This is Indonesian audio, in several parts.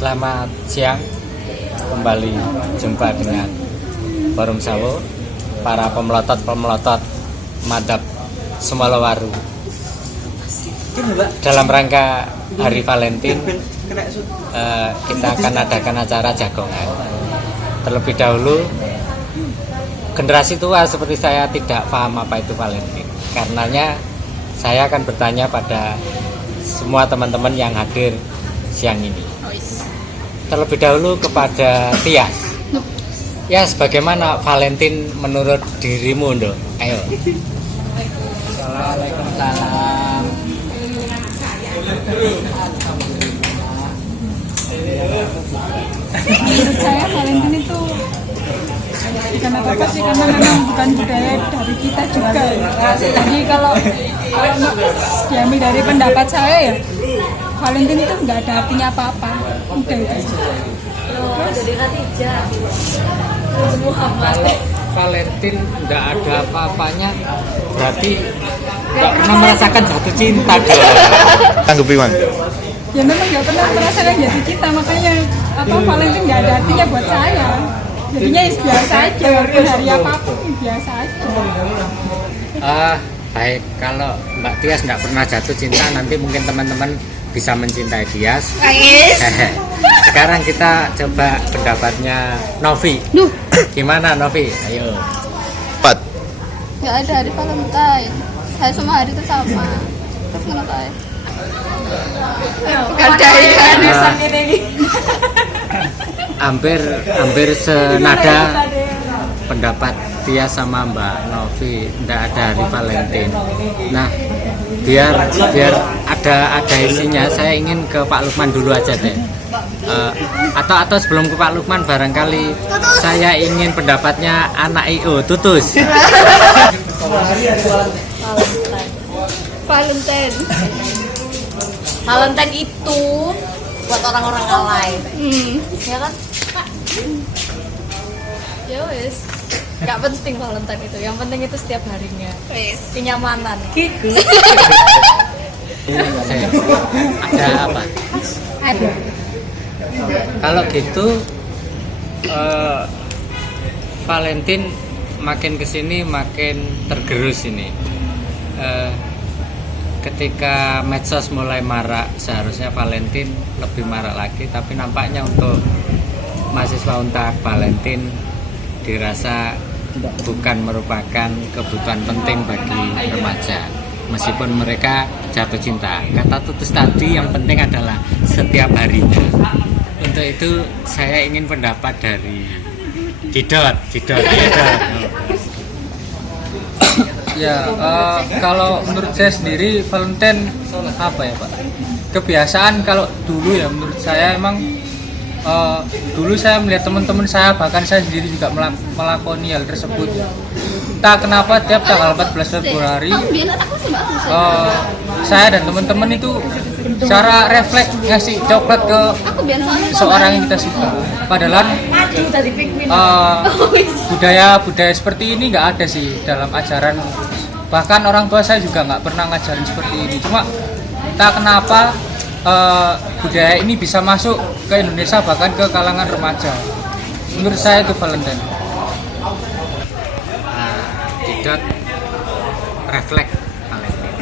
Selamat siang, kembali jumpa dengan Forum Sawo, para pemelotot mantap Semalawaru. Dalam rangka Hari Valentine, kita akan adakan acara jagongan. Terlebih dahulu, generasi tua seperti saya tidak paham apa itu Valentine. Karenanya saya akan bertanya pada semua teman-teman yang hadir siang ini. Terlebih dahulu kepada Tias. Tias, bagaimana Valentine menurut dirimu, Ndo? Ayo. Waalaikumsalam. Menurut saya Valentine itu bukan apa-apa sih, karena memang bukan budaya dari kita juga. Jadi kalau diambil dari pendapat saya ya, Valentine itu nggak ada artinya apa-apa. Udah itu. Jadi Khadijah Muhammad. Valentine nggak ada apa-apanya, berarti nggak pernah merasakan jatuh cinta dong. Tanggapi Wan. Ya memang nggak pernah merasakan jatuh cinta, makanya Valentine nggak ada artinya buat saya. Jadinya biasa aja, walaupun hari apapun biasa aja. Baik, kalau Mbak Tias nggak pernah jatuh cinta, nanti mungkin teman-teman bisa mencintai Tias. Sekarang kita coba pendapatnya Novi. Gimana Novi? Ayo. 4. Nggak ada hari Valentine. Saya semua hari itu sama. Terus kenapa ya? Nggak ada ya. Hampir senada pendapat Tias sama Mbak Novi, tidak ada hari Valentine. Nah, biar ada isinya, saya ingin ke Pak Lukman dulu aja deh. Atau sebelum ke Pak Lukman, barangkali saya ingin pendapatnya anak IO Tutus. Valentine itu buat orang-orang alay. Ya kan? Ya wes. Gak penting Valentine itu. Yang penting itu setiap harinya. Kenyamanan. Ada apa? Ada. Kalau gitu, Valentine makin kesini makin tergerus ini. Ketika medsos mulai marak, seharusnya Valentine lebih marak lagi, tapi nampaknya untuk mahasiswa Untak, Valentine dirasa bukan merupakan kebutuhan penting bagi remaja, meskipun mereka jatuh cinta. Kata Tutus tadi, yang penting adalah setiap harinya. Untuk itu saya ingin pendapat dari Didot. Ya, kalau menurut saya sendiri Valentine apa ya Pak? Kebiasaan kalau dulu ya, menurut saya emang dulu saya melihat teman-teman saya, bahkan saya sendiri juga melakoni hal tersebut. Entah kenapa tiap tanggal 14 Februari saya dan teman-teman itu secara refleks ngasih coklat ke seorang yang kita suka. Padahal budaya seperti ini nggak ada sih dalam ajaran. Bahkan orang tua saya juga nggak pernah ngajarin seperti ini. Cuma entah kenapa budaya ini bisa masuk ke Indonesia, bahkan ke kalangan remaja. Menurut saya itu Valentine. Didot refleks Valentine.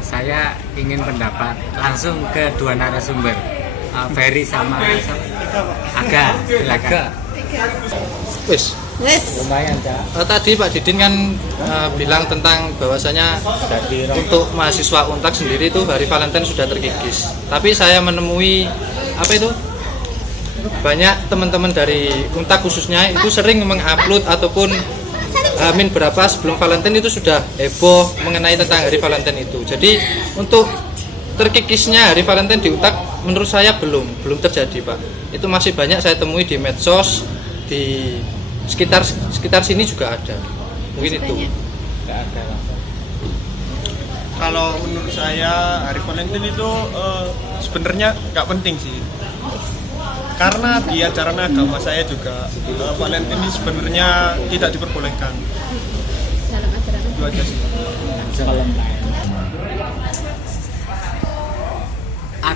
Saya ingin pendapat langsung ke dua narasumber, Ferry sama Aga. Silakan. Wis. Lumayan Cak. Tadi Pak Didin kan bilang tentang bahwasanya untuk mahasiswa Untak sendiri itu hari Valentine sudah terkikis. Tapi saya menemui apa itu? Banyak teman-teman dari Untak khususnya itu sering mengupload ataupun Amin berapa sebelum Valentine itu sudah heboh mengenai tentang hari Valentine itu. Jadi untuk terkikisnya hari Valentine di Untak menurut saya belum terjadi Pak. Itu masih banyak saya temui di medsos, di sekitar sini juga ada. Mungkin itu. Nggak ada langsung. Kalau menurut saya hari Valentine itu sebenarnya nggak penting sih, karena di ajaran agama saya juga Valentine ini sebenarnya tidak diperbolehkan. Itu aja sih.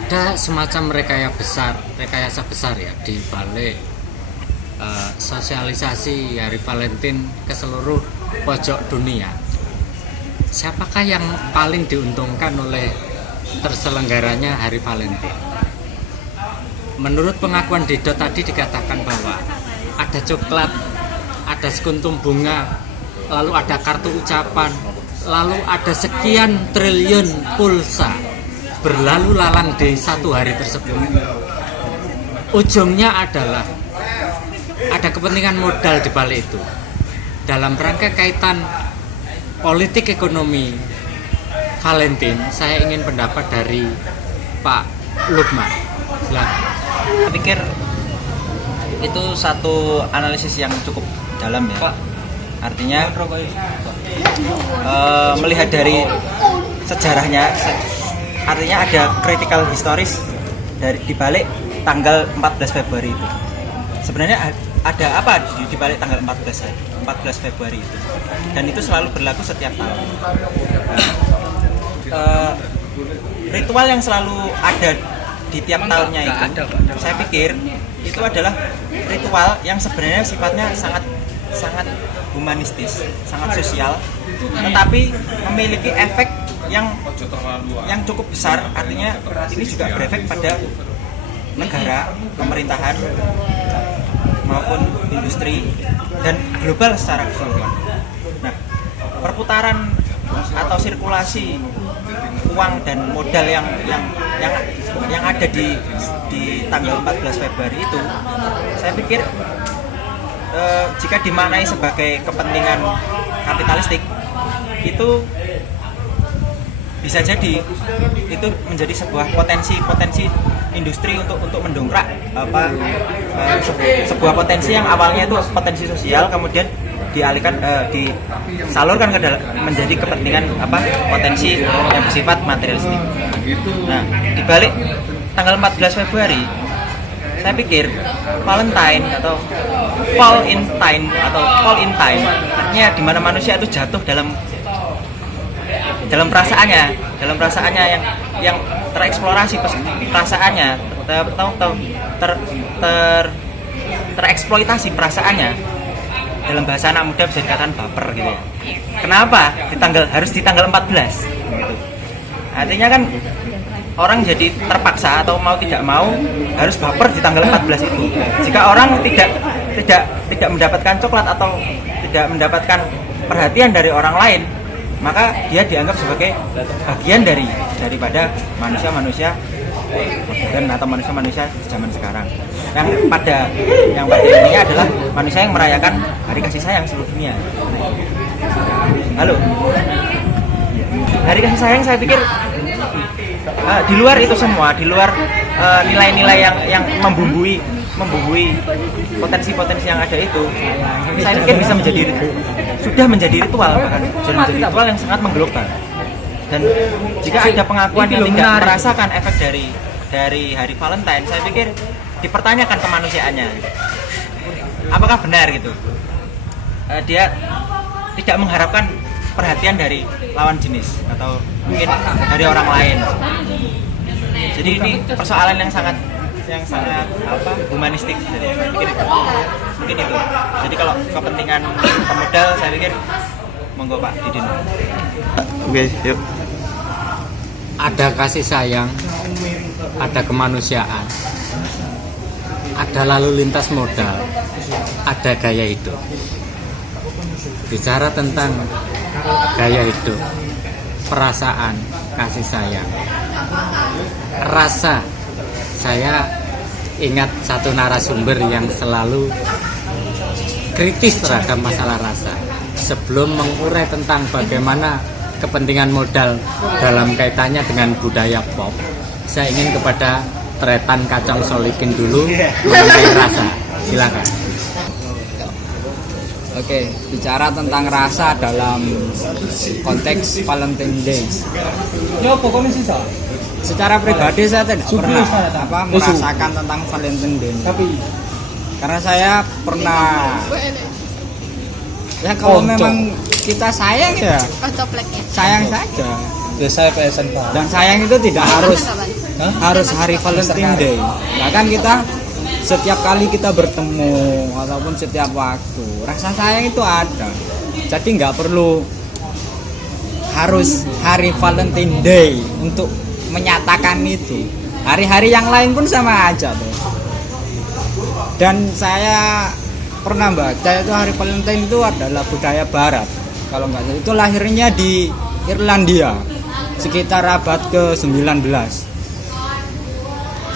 ada semacam rekayasa besar ya di balik sosialisasi Hari Valentine ke seluruh pojok dunia. Siapakah yang paling diuntungkan oleh terselenggaranya Hari Valentine? Menurut pengakuan Dido tadi dikatakan bahwa ada coklat, ada sekuntum bunga, lalu ada kartu ucapan, lalu ada sekian triliun pulsa berlalu lalang di satu hari tersebut. Ujungnya adalah ada kepentingan modal di balik itu. Dalam rangka kaitan politik ekonomi Valentine, saya ingin pendapat dari Pak Lukman. Silakan. Saya pikir itu satu analisis yang cukup dalam ya. Artinya melihat dari sejarahnya, artinya ada critical historis dari dibalik tanggal 14 Februari itu. Sebenarnya ada apa di balik tanggal 14 Februari itu? Dan itu selalu berlaku setiap tahun. Ritual yang selalu ada di tiap tahunnya itu, saya pikir itu adalah ritual yang sebenarnya sifatnya sangat humanistis, sangat sosial, tetapi memiliki efek yang cukup besar. Artinya ini juga berefek pada negara, pemerintahan maupun industri dan global secara keseluruhan. Nah, perputaran atau sirkulasi uang dan modal yang ada di tanggal 14 Februari itu, saya pikir jika dimaknai sebagai kepentingan kapitalistik, itu bisa jadi itu menjadi sebuah potensi industri untuk mendongkrak sebuah potensi yang awalnya itu potensi sosial, kemudian dialihkan disalurkan menjadi kepentingan potensi yang bersifat materialistik. Nah, dibalik tanggal 14 Februari, saya pikir Valentine atau fall in time artinya di mana manusia itu jatuh dalam perasaannya yang tereksplorasi perasaannya, tereksploitasi perasaannya. Dalam bahasa anak muda bisa dikatakan baper gitu ya. Kenapa harus di tanggal 14 gitu. Artinya kan orang jadi terpaksa atau mau tidak mau harus baper di tanggal 14 itu. Jika orang tidak mendapatkan coklat atau tidak mendapatkan perhatian dari orang lain, maka dia dianggap sebagai bagian daripada manusia-manusia dan atau manusia-manusia zaman sekarang. Yang pada intinya adalah manusia yang merayakan hari kasih sayang seluruh dunia. Halo. Hari kasih sayang saya pikir di luar itu semua, di luar nilai-nilai yang membumbui potensi-potensi yang ada itu, saya pikir sudah menjadi ritual, bahkan sudah menjadi ritual yang sangat mengglobal. Dan jika ada pengakuan yang tidak merasakan efek dari Hari Valentine, saya pikir dipertanyakan kemanusiaannya. Apakah benar gitu? Dia tidak mengharapkan perhatian dari lawan jenis atau mungkin dari orang lain. Jadi ini persoalan yang sangat humanistik. Jadi saya pikir mungkin itu. Jadi kalau kepentingan pemodal, saya pikir monggo Pak Didin. Oke, yuk. Ada kasih sayang, ada kemanusiaan, ada lalu lintas modal, ada gaya hidup. Bicara tentang gaya hidup, perasaan, kasih sayang, rasa. Saya ingat satu narasumber yang selalu kritis terhadap masalah rasa. Sebelum mengurai tentang bagaimana kepentingan modal dalam kaitannya dengan budaya pop, saya ingin kepada Tretan Kacang Solikin dulu mengenai rasa. Silakan. Oke, bicara tentang rasa dalam konteks Valentine Days. Secara pribadi saya tidak pernah merasakan tentang Valentine Days. Karena saya pernah kalau memang kita sayang ya sayang saja. Dan sayang itu tidak harus harus hari Valentine Day. Nah kan kita setiap kali kita bertemu ataupun setiap waktu rasa sayang itu ada. Jadi nggak perlu harus hari Valentine Day untuk menyatakan itu. Hari-hari yang lain pun sama aja tuh. Dan saya pernah baca itu hari Valentine itu adalah budaya Barat. Kalau nggak salah itu lahirnya di Irlandia sekitar abad ke-19.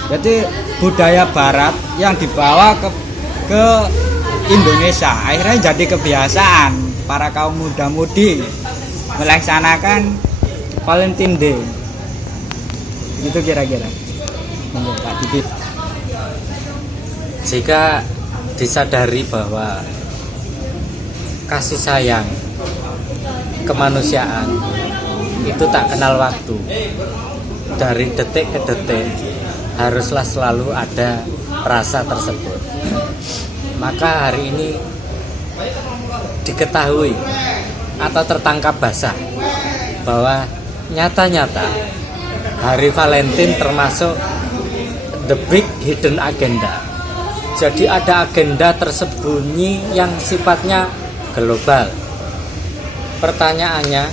Jadi budaya Barat yang dibawa ke Indonesia akhirnya jadi kebiasaan para kaum muda-mudi melaksanakan Valentine Day. Itu kira-kira. Pak Didit. Jika disadari bahwa kasih sayang kemanusiaan itu tak kenal waktu, dari detik ke detik haruslah selalu ada rasa tersebut. Maka hari ini diketahui atau tertangkap basah bahwa nyata-nyata hari Valentine termasuk the big hidden agenda. Jadi ada agenda tersembunyi yang sifatnya global. Pertanyaannya,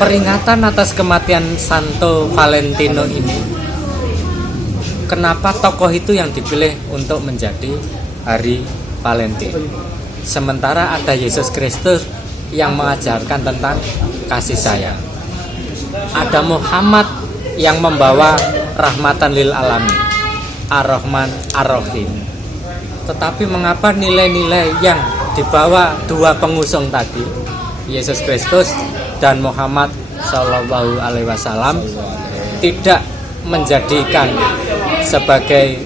peringatan atas kematian Santo Valentino ini, kenapa tokoh itu yang dipilih untuk menjadi hari Valentine? Sementara ada Yesus Kristus yang mengajarkan tentang kasih sayang. Ada Muhammad yang membawa rahmatan lil alamin, ar-Rahman ar-Rahim. Tetapi mengapa nilai-nilai yang dibawa dua pengusung tadi, Yesus Kristus dan Muhammad Shallallahu Alaihi Wasallam, tidak menjadikan sebagai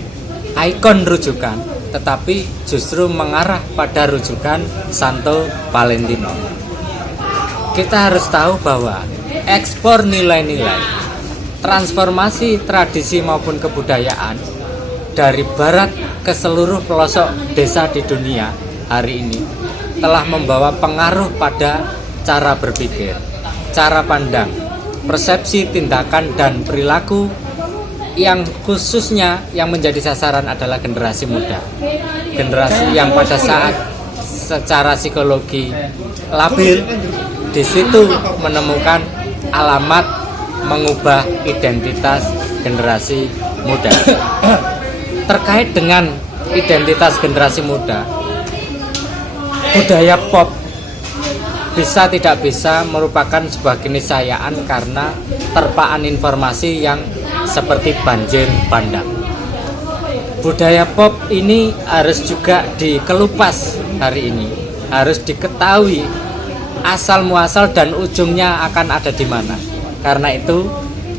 ikon rujukan, tetapi justru mengarah pada rujukan Santo Valentino? Kita harus tahu bahwa ekspor nilai-nilai, transformasi tradisi maupun kebudayaan dari barat ke seluruh pelosok desa di dunia hari ini telah membawa pengaruh pada cara berpikir, cara pandang, persepsi, tindakan, dan perilaku yang khususnya yang menjadi sasaran adalah generasi muda. Generasi yang pada saat secara psikologi labil di situ menemukan alamat mengubah identitas generasi muda. Terkait dengan identitas generasi muda, budaya pop bisa tidak bisa merupakan sebuah keniscayaan karena terpaan informasi yang seperti banjir bandang. Budaya pop ini harus juga dikelupas hari ini, harus diketahui asal muasal dan ujungnya akan ada di mana. Karena itu,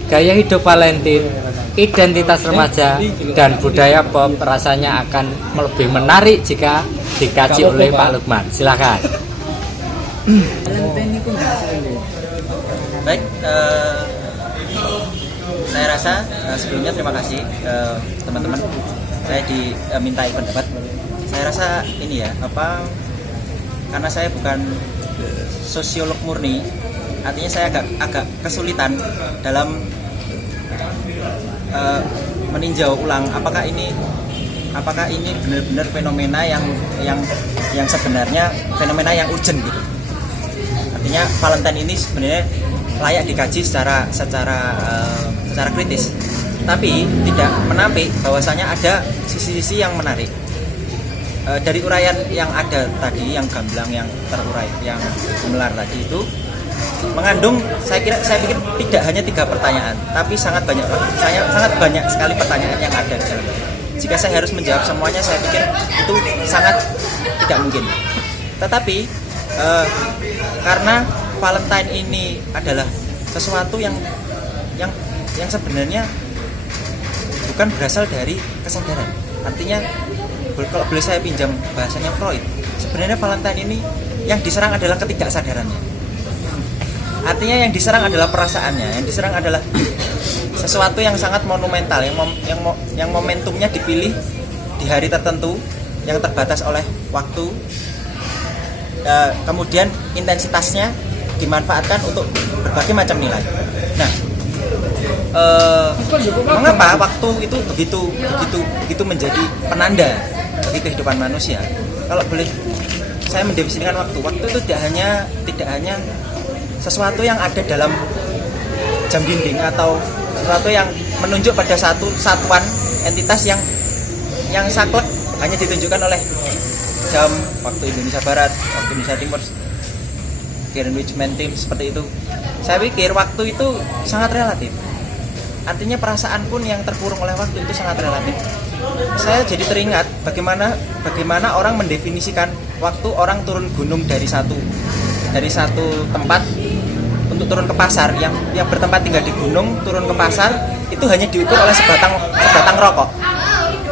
gaya hidup Valentine, identitas remaja, dan budaya pop rasanya akan lebih menarik jika dikaji oleh Pak Lukman. Silakan. Baik, saya rasa sebelumnya terima kasih teman-teman. Saya dimintai pendapat. Saya rasa ini ya, karena saya bukan sosiolog murni, artinya saya agak kesulitan dalam meninjau ulang apakah ini benar-benar fenomena yang sebenarnya fenomena yang urgent gitu. Artinya Valentine ini sebenarnya layak dikaji secara kritis, tapi tidak menampik bahwasanya ada sisi-sisi yang menarik. Dari uraian yang ada tadi, yang gamblang, yang terurai, yang gemelar tadi itu mengandung, saya pikir tidak hanya 3 pertanyaan, tapi sangat banyak sekali pertanyaan yang ada di dalam. Jika saya harus menjawab semuanya, saya pikir itu sangat tidak mungkin. Tetapi karena Valentine ini adalah sesuatu yang sebenarnya bukan berasal dari kesadaran. Artinya, kalau boleh saya pinjam bahasanya Freud, sebenarnya Valentine ini yang diserang adalah ketidaksadarannya. Artinya yang diserang adalah perasaannya, yang diserang adalah sesuatu yang sangat monumental, yang momentumnya dipilih di hari tertentu yang terbatas oleh waktu, kemudian intensitasnya dimanfaatkan untuk berbagai macam nilai. Nah, mengapa waktu itu begitu menjadi penanda bagi kehidupan manusia. Kalau boleh saya mendefinisikan waktu itu tidak hanya sesuatu yang ada dalam jam dinding atau sesuatu yang menunjuk pada satu satuan entitas yang saklek hanya ditunjukkan oleh jam waktu Indonesia Barat, waktu Indonesia Timur, Greenwich Mean Time seperti itu. Saya pikir waktu itu sangat relatif. Artinya perasaan pun yang terkurung oleh waktu itu sangat relatif. Saya jadi teringat bagaimana orang mendefinisikan waktu orang turun gunung dari satu tempat untuk turun ke pasar, yang bertempat tinggal di gunung turun ke pasar itu hanya diukur oleh sebatang rokok.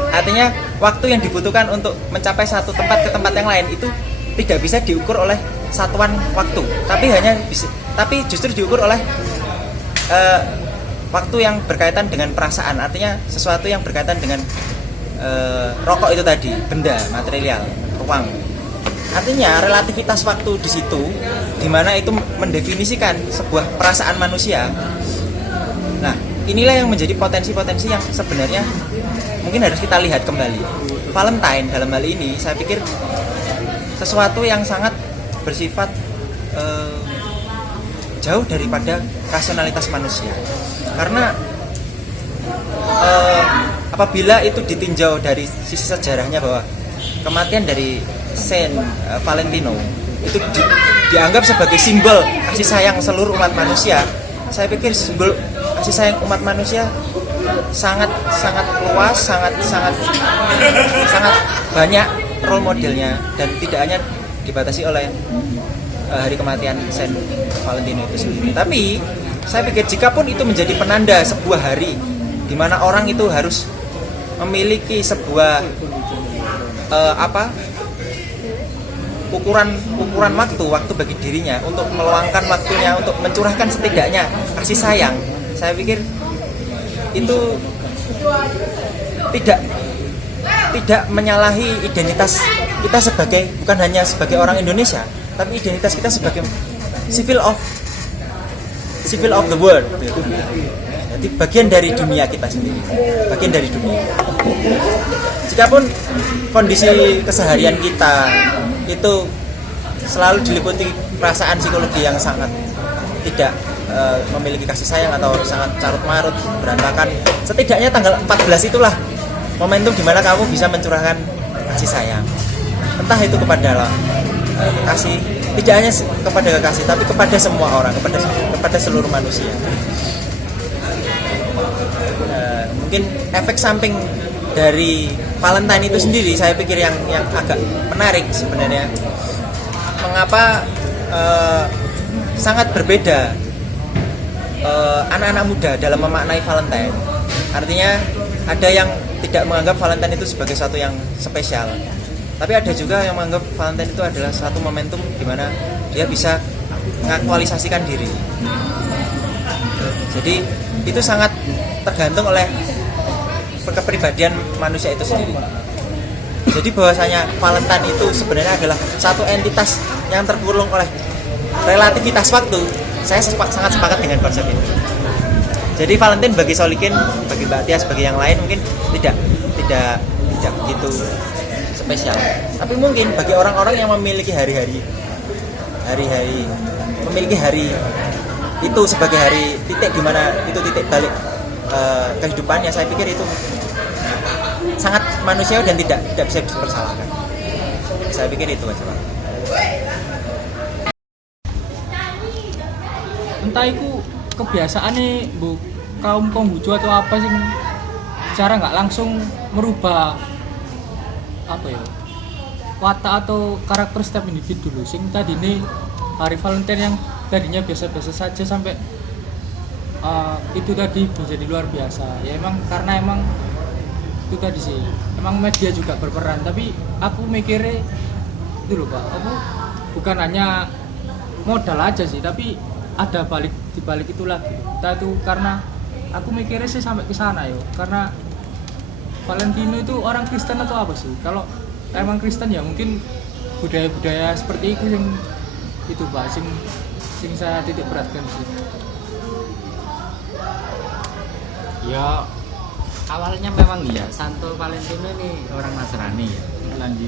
Artinya waktu yang dibutuhkan untuk mencapai satu tempat ke tempat yang lain itu tidak bisa diukur oleh satuan waktu, tapi justru diukur oleh waktu yang berkaitan dengan perasaan. Artinya sesuatu yang berkaitan dengan rokok itu tadi, benda material, ruang. Artinya relativitas waktu di situ, di mana itu mendefinisikan sebuah perasaan manusia. Nah, inilah yang menjadi potensi-potensi yang sebenarnya mungkin harus kita lihat kembali. Valentine dalam hal ini saya pikir sesuatu yang sangat bersifat jauh daripada rasionalitas manusia. Karena apabila itu ditinjau dari sisi sejarahnya bahwa kematian dari Saint Valentino itu dianggap sebagai simbol kasih sayang seluruh umat manusia, saya pikir simbol kasih sayang umat manusia sangat luas, sangat banyak role modelnya, dan tidak hanya dibatasi oleh hari kematian Saint Valentino itu sendiri. Tapi saya pikir jikapun itu menjadi penanda sebuah hari di mana orang itu harus memiliki sebuah ukuran waktu bagi dirinya untuk meluangkan waktunya untuk mencurahkan setidaknya kasih sayang, saya pikir itu tidak menyalahi identitas kita bukan hanya sebagai orang Indonesia, tapi identitas kita sebagai civil of the world. Jadi bagian dari dunia kita sendiri, bagian dari dunia. Jikapun kondisi keseharian kita itu selalu diliputi perasaan psikologi yang sangat tidak memiliki kasih sayang atau sangat carut marut, berantakan, setidaknya tanggal 14 itulah momentum di mana kamu bisa mencurahkan kasih sayang. Entah itu kepada kasih, tidak hanya kepada kekasih, tapi kepada semua orang, kepada seluruh manusia. Mungkin efek samping dari Valentine itu sendiri saya pikir yang agak menarik sebenarnya. Mengapa sangat berbeda anak-anak muda dalam memaknai Valentine. Artinya ada yang tidak menganggap Valentine itu sebagai sesuatu yang spesial, tapi ada juga yang menganggap Valentine itu adalah suatu momentum di mana dia bisa mengaktualisasikan diri. Jadi itu sangat tergantung oleh kepribadian manusia itu sendiri. Jadi bahwasanya Valentine itu sebenarnya adalah satu entitas yang terkurung oleh relativitas waktu. Saya sangat sepakat dengan konsep ini. Jadi Valentine bagi Solikin, bagi Mbak Tias, bagi yang lain mungkin tidak begitu spesial. Tapi mungkin bagi orang-orang yang memiliki hari-hari memiliki hari itu sebagai hari titik di mana itu titik balik kehidupannya, saya pikir itu sangat manusiawi dan tidak bisa dipersalahkan. Saya pikir itu aja, Pak. Entah itu kebiasaan nih kaum Konghucu atau apa sih, cara nggak langsung merubah watak atau karakter setiap individu dulu. Sing tadi nih hari Valentine yang tadinya biasa-biasa saja sampai itu tadi menjadi luar biasa. Ya emang karena itu tadi sih, emang media juga berperan. Tapi aku mikirnya itu loh Pak, aku bukan hanya modal aja sih, tapi ada di balik itu lagi. Entah itu karena aku mikirnya sih sampai ke sana yo. Karena Valentino itu orang Kristen atau apa sih? Kalau emang Kristen ya mungkin budaya-budaya seperti itu yang itu Pak, sing saya titik beratkan sih. Ya awalnya memang ya Santo Valentino ini orang Nasrani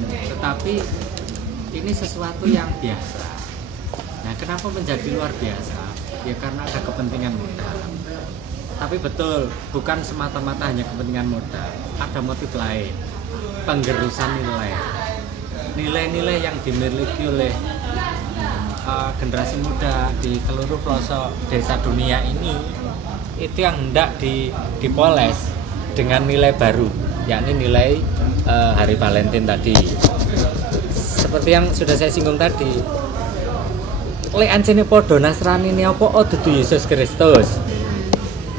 ya, tetapi ini sesuatu yang biasa. Nah, kenapa menjadi luar biasa? Ya karena ada kepentingan modal. Tapi betul, bukan semata-mata hanya kepentingan modal, ada motif lain, penggerusan nilai. Nilai-nilai yang dimiliki oleh generasi muda di seluruh pelosok desa dunia ini itu yang hendak dipoles dengan nilai baru, yakni nilai Hari Valentine tadi. Seperti yang sudah saya singgung tadi, lek ancene padha Nasrani ne apa dudu Yesus Kristus,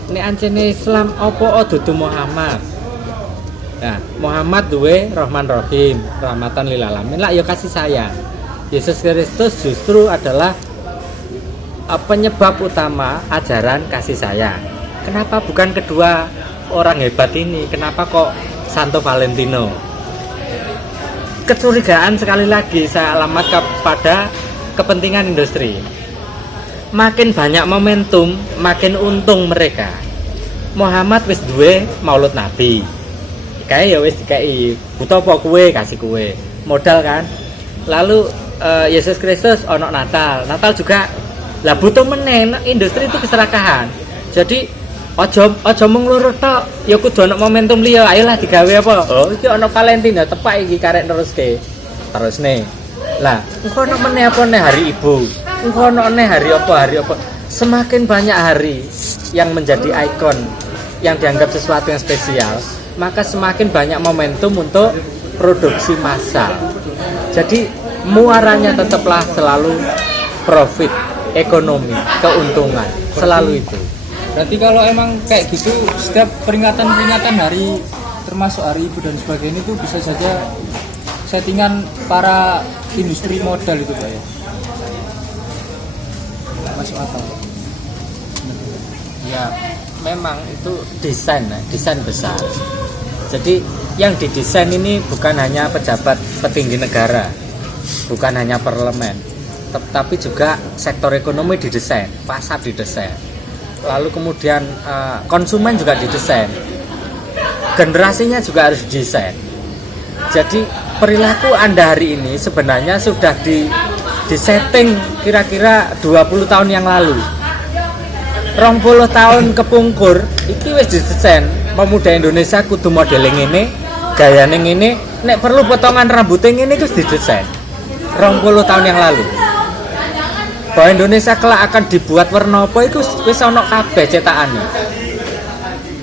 nek ancene Islam apa dudu Muhammad. Nah, Muhammad duwe Rahman Rahim, rahmatan lil alamin, lah ya kasih sayang. Yesus Kristus justru adalah penyebab utama ajaran kasih sayang. Kenapa bukan kedua orang hebat ini? Kenapa kok Santo Valentino? Kecurigaan sekali lagi saya alamat kepada kepentingan industri. Makin banyak momentum, makin untung mereka. Muhammad wis duwe Maulud Nabi. Kayak ya wis dikai, butuh apa kue kasih kue. Modal kan. Lalu Yesus Kristus ono Natal juga. Lah butuh meneh industri itu keserakahan. Jadi ojo mung loro tok, ya kudu ono momentum liya. Ayolah digawe apa? Oh, iki ono Valentine tepak iki karek terusne. Lah, engko ono meneh apa nih hari ibu. Engko ono meneh hari apa? Semakin banyak hari yang menjadi ikon, yang dianggap sesuatu yang spesial, maka semakin banyak momentum untuk produksi massal. Jadi muaranya tetaplah selalu profit, ekonomi, keuntungan, selalu itu. Berarti kalau emang kayak gitu, setiap peringatan hari termasuk hari ibu dan sebagainya itu bisa saja settingan para industri modal itu Pak ya? Masuk akal. Ya memang itu desain besar. Jadi yang didesain ini bukan hanya pejabat petinggi negara, bukan hanya parlemen, tetapi juga sektor ekonomi didesain, pasar didesain, lalu kemudian konsumen juga didesain, generasinya juga harus didesain. Jadi perilaku Anda hari ini sebenarnya sudah disetting kira-kira 20 tahun yang lalu. 20 tahun kepungkur iki wis didesain pemuda Indonesia kudu modeling ini, gayane ngene, nek perlu potongan rambutnya ngene wis didesain 20 tahun yang lalu. Bahwa Indonesia kelak akan dibuat warna apa iku wis ana kabeh cetakane.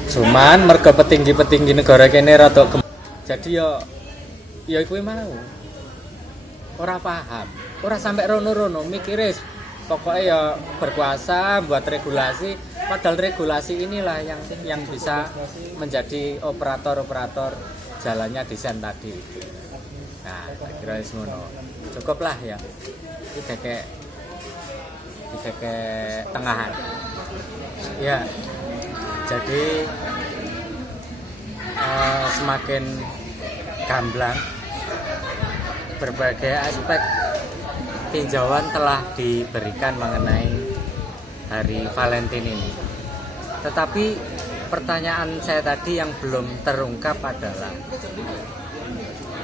Cuman mergo petinggi-petinggi negara kene rada jadi ya kuwi mau. Ora paham, ora sampai rono-rono mikire pokoknya ya berkuasa buat regulasi, padahal regulasi inilah yang bisa menjadi operator jalannya desain tadi. Nah, kira-kira semono. Cukuplah ya. Iki kayak tengahan. Ya. Jadi semakin gamblang berbagai aspek tinjauan telah diberikan mengenai Hari Valentine ini. Tetapi pertanyaan saya tadi yang belum terungkap adalah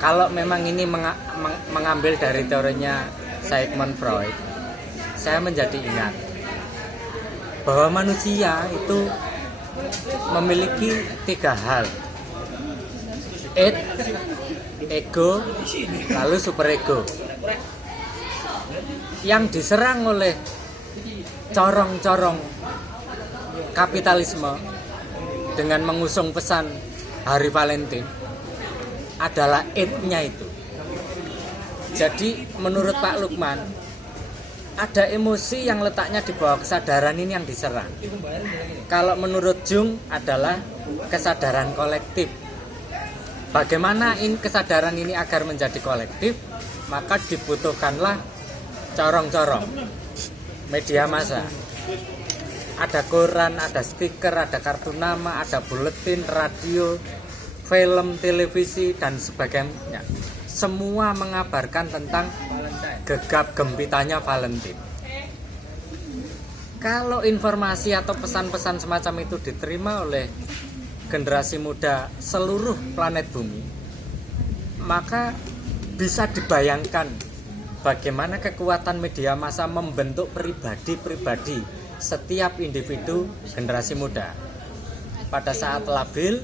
kalau memang ini mengambil dari teorinya Sigmund Freud, saya menjadi ingat bahwa manusia itu memiliki 3 hal: id, ego, lalu superego. Yang diserang oleh corong-corong kapitalisme dengan mengusung pesan Hari Valentine adalah id-nya itu. Jadi menurut Pak Lukman ada emosi yang letaknya di bawah kesadaran ini yang diserang. Kalau menurut Jung adalah kesadaran kolektif. Bagaimana kesadaran ini agar menjadi kolektif? Maka dibutuhkanlah corong-corong media massa. Ada koran, ada stiker, ada kartu nama, ada buletin, radio, film, televisi, dan sebagainya. Semua mengabarkan tentang gegap gempitanya Valentine. Kalau informasi atau pesan-pesan semacam itu diterima oleh generasi muda seluruh planet bumi, maka bisa dibayangkan bagaimana kekuatan media massa membentuk pribadi-pribadi setiap individu generasi muda. Pada saat labil,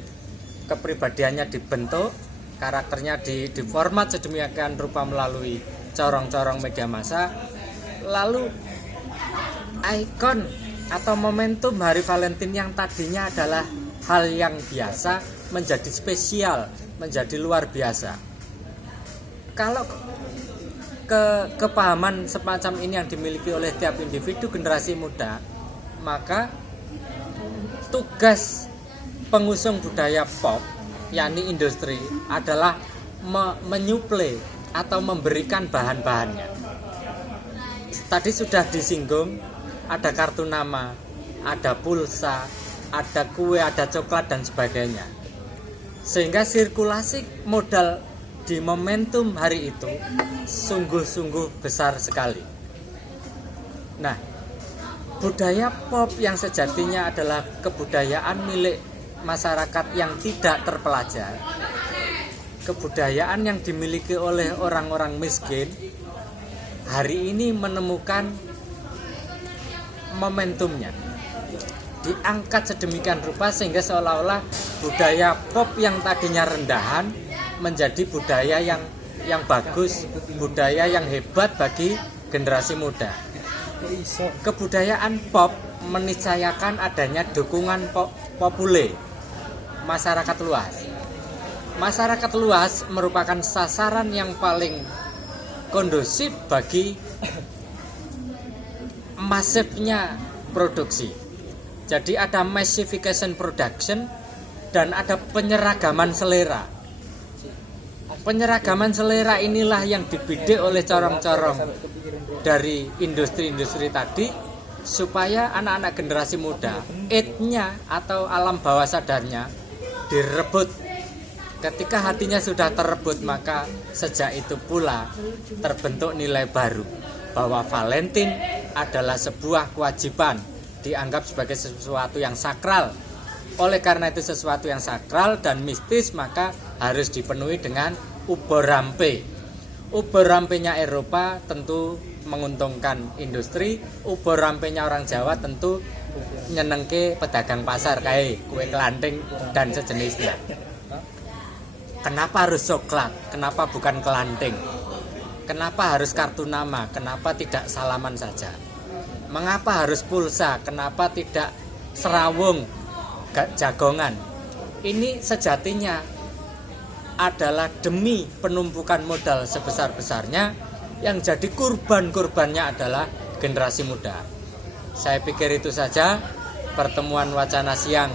kepribadiannya dibentuk, karakternya diformat sedemikian rupa melalui corong-corong media massa, lalu ikon atau momentum Hari Valentine yang tadinya adalah hal yang biasa menjadi spesial, menjadi luar biasa. Kalau kepahaman semacam ini yang dimiliki oleh tiap individu generasi muda, maka tugas pengusung budaya pop, yakni industri, adalah menyuplai atau memberikan bahan-bahannya. Tadi sudah disinggung, ada kartu nama, ada pulsa, ada kue, ada coklat dan sebagainya. Sehingga sirkulasi modal di momentum hari itu sungguh-sungguh besar sekali. Nah, budaya pop yang sejatinya adalah kebudayaan milik masyarakat yang tidak terpelajar, kebudayaan yang dimiliki oleh orang-orang miskin, hari ini menemukan momentumnya, diangkat sedemikian rupa sehingga seolah-olah budaya pop yang tadinya rendahan menjadi budaya yang bagus, budaya yang hebat bagi generasi muda. Kebudayaan pop meniscayakan adanya dukungan populer masyarakat luas. Masyarakat luas merupakan sasaran yang paling kondusif bagi masifnya produksi. Jadi ada massification production dan ada penyeragaman selera. Penyeragaman selera inilah yang dibidik oleh corong-corong dari industri-industri tadi, supaya anak-anak generasi muda id-nya atau alam bawah sadarnya direbut. Ketika hatinya sudah terebut, maka sejak itu pula terbentuk nilai baru bahwa Valentine adalah sebuah kewajiban, dianggap sebagai sesuatu yang sakral. Oleh karena itu sesuatu yang sakral dan mistis, maka harus dipenuhi dengan ubor rampe. Ubor rampenya Eropa tentu menguntungkan industri, ubor rampenya orang Jawa tentu nyenengke pedagang pasar kayak kue kelanting dan sejenisnya. Kenapa harus coklat? Kenapa bukan kelanting? Kenapa harus kartu nama? Kenapa tidak salaman saja? Mengapa harus pulsa? Kenapa tidak serawung, jagongan? Ini sejatinya adalah demi penumpukan modal sebesar-besarnya, yang jadi kurban-kurbannya adalah generasi muda. Saya pikir itu saja pertemuan wacana siang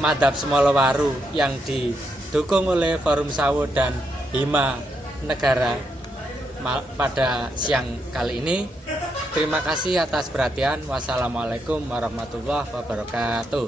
Madhab Semolowaru yang didukung oleh Forum Sawo dan Hima Negara pada siang kali ini. Terima kasih atas perhatian. Wassalamualaikum warahmatullahi wabarakatuh.